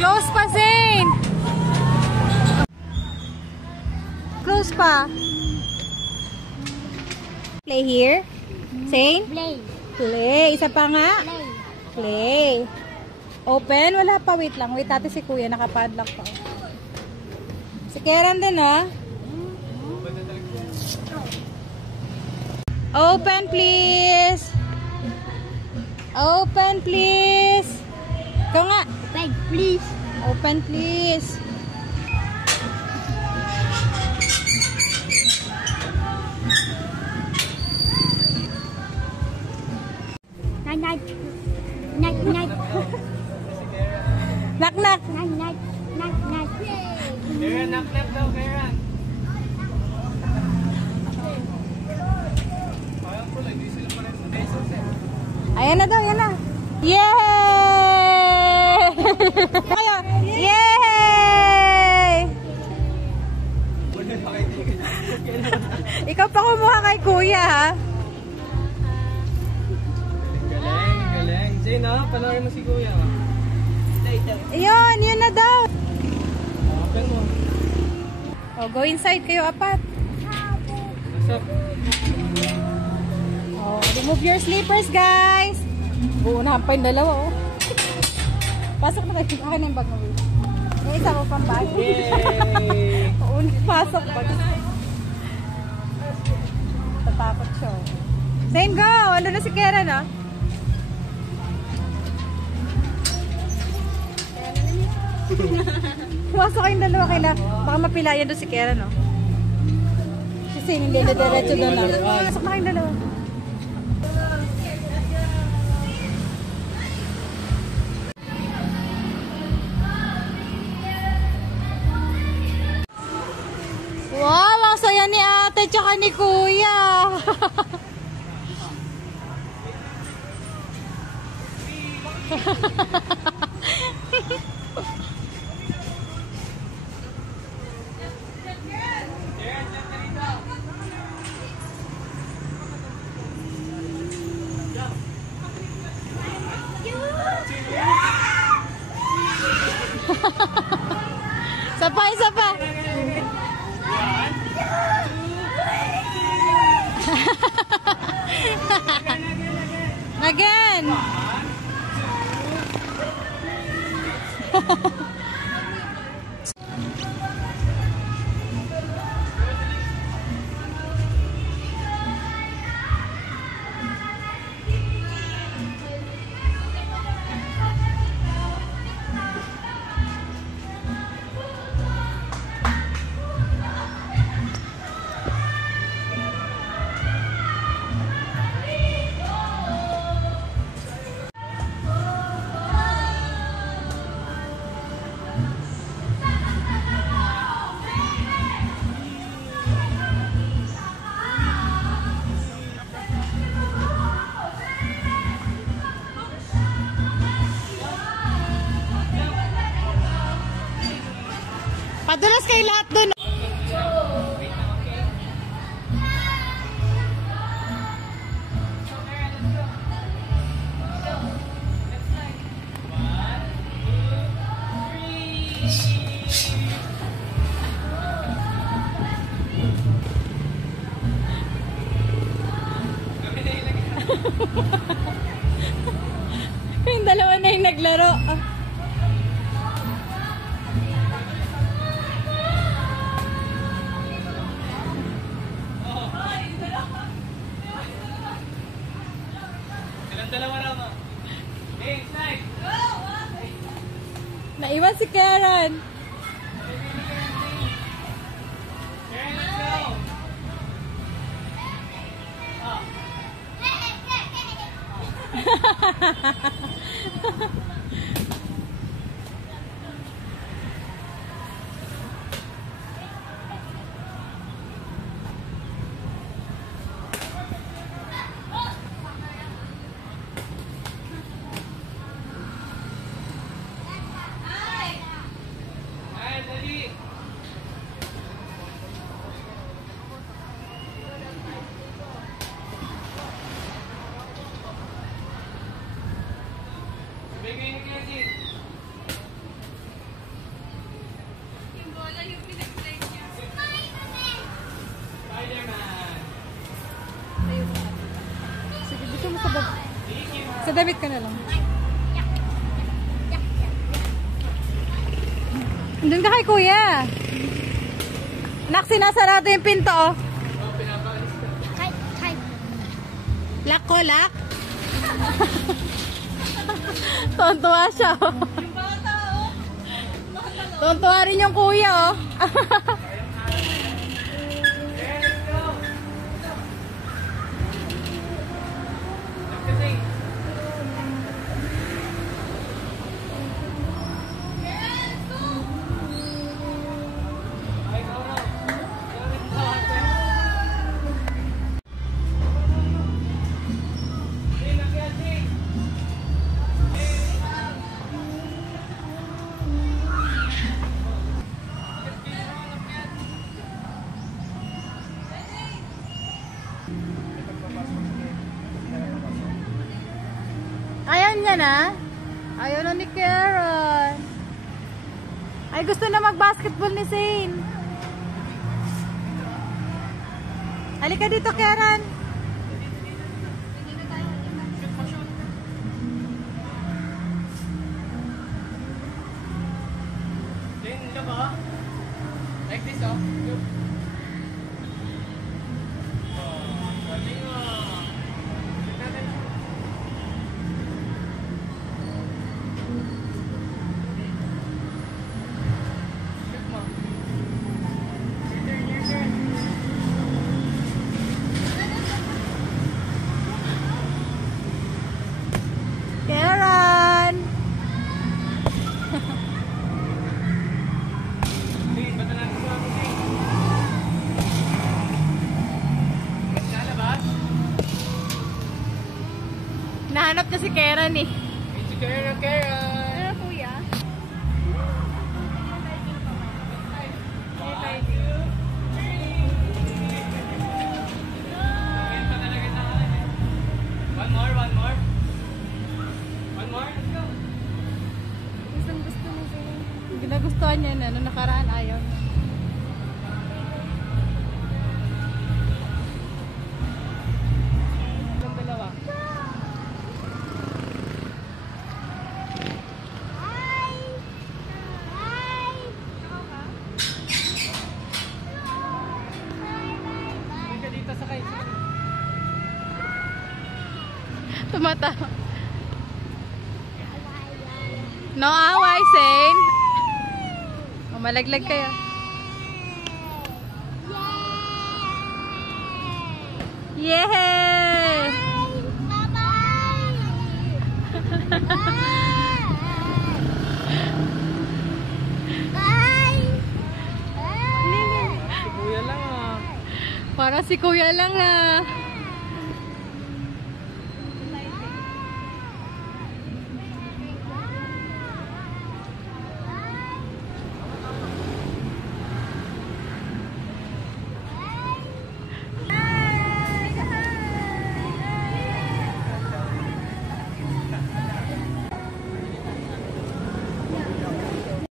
Close pa, Zane! Close pa. Play here? Zane? Play. Play. Isa pa nga? Play. Play. Open? Wala pa. Wait lang. Wait natin si Kuya. Nakapadlock pa. Si Karen din, ha? Open, please. Open, please. Ikaw nga. Open, please. Open, please. Night, night, night, night. Knock, knock. Night, night, night, night. Karen, knock, knock daw, Karen. Ayan na daw, ayan na. Yay! Kayo, yay! Ikaw pa kumuha kay Kuya, ha? Galing, galing. Zane, ha? Panoorin mo si Kuya. Ayun, yun na daw. Open mo. Oh, go inside kayo, apat. What's up? Oh, remove your slippers, guys. Uunahan pa yung dalawa, oh. Pasok na kayo. Akin na yung bag mo. May isa ko pang bag. Yay! Pasok pa. Tatakot siya, oh. Zane, go! Ano na si Karen, oh? Pasok kayong dalawa. Baka mapilayan doon si Karen, oh. Si Zane, hindi na diretso doon, oh. Pasok na kayong dalawa. Wow, ang saya ni ate tsaka ni kuya. Sapay, sapay. Again. Padulas kayo lahat dun. Yung dalawa na yung naglaro. Naiwan si Karen. Ay, dali! Bigay ni Candy. Spider-Man. Sige, dito mo sa baba. Sa damit ka na lang. Doon ka kay kuya. Nak, sinasarado yung pinto, oh. Oh, pinapaalis ka. Hi, hi. Lock ko, lock. Tontuwa siya, oh. Tontuwa rin yung kuya, oh. Okay, let's go! Kasi, ay, go, go. Gamit mo ate. Hey, Mackenzie. Ayaw niya na. Ayaw na ni Karen. Ay, gusto na mag-basketball ni Zane. Halika dito, Karen. Jane, ito ba? Like this, oh. Look. Oh, galing ah. Check natin. Check mo. Your turn, your turn. Karen! Jane, ba't na natin ako, Jane? Lalabas? Nahanap niya si Karen, eh. Hey, si Karen, Karen. Ano, kuya? Ayan pa talaga sa akin, eh. One more, one more. One more, let's go. Gustong gusto mo sa'yo. Ginagustuhan niya na. Nung nakaraan, ayaw niya. Ilang dalawa? Hi! Hi! Uy ka dito, sakay. Tumatawa. No away, Zane. O, malaglag kayo. Yay! Si Kuya lang ah. Para si kuya lang, ah.